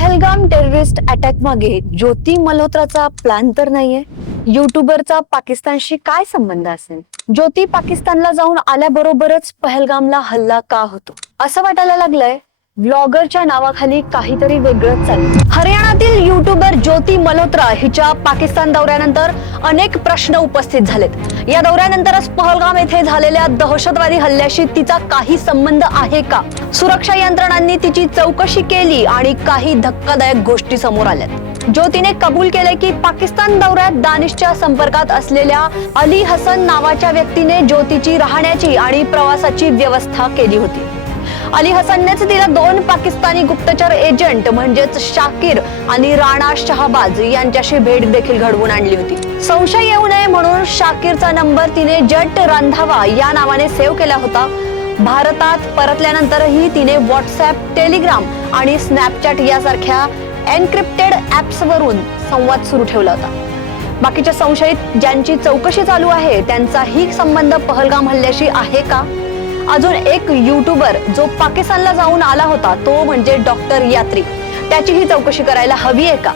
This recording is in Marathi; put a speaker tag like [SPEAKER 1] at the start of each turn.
[SPEAKER 1] पहलगाम टेररिस्ट अटॅक मागे ज्योती मल्होत्राचा प्लॅन तर नाहीये. युट्यूबरचा पाकिस्तानशी काय संबंध असेल? ज्योती पाकिस्तानला जाऊन आल्याबरोबरच पहलगामला हल्ला का होतो? असं वाटायला लागलंय. व्लॉगरच्या नावाखाली काहीतरी वेगळंच चाललं हरियाणातील युट्यूबर ज्योती मल्होत्रा हिच्या पाकिस्तान दौऱ्यानंतर अनेक प्रश्न उपस्थित झालेत. या दौऱ्यानंतरच पहलगाम येथे झालेल्या दहशतवादी हल्ल्याशी तिचा काही संबंध आहे का? सुरक्षा यंत्रणांनी तिची चौकशी केली आणि काही धक्कादायक गोष्टी समोर आल्यात. ज्योतीने कबूल केले की पाकिस्तान दौऱ्यात दानिशच्या संपर्कात असलेल्या अली हसन नावाच्या व्यक्तीने ज्योतीची राहण्याची आणि प्रवासाची व्यवस्था केली होती. अली हसननेच तिला दोन पाकिस्तानी गुप्तचर एजंट म्हणजेच शाकिर आणि राणा शहबाज यांच्याशी भेट देखील घडवून आणली होती. संशय येऊ नये म्हणून शाकिरचा नंबर तिने जट रांधावा या नावाने सेव्ह केला होता. भारतात परतल्यानंतरही तिने व्हॉट्सअप टेलिग्राम आणि स्नॅपचॅट यासारख्या एनक्रिप्टेड ॲप्सवरून संवाद सुरू ठेवला होता. बाकीच्या संशयित ज्यांची चौकशी चालू आहे त्यांचाही संबंध पहलगाम हल्ल्याशी आहे का? अजून एक युट्यूबर जो पाकिस्तानला जाऊन आला होता तो म्हणजे डॉक्टर यात्री. त्याचीही चौकशी करायला हवी आहे का?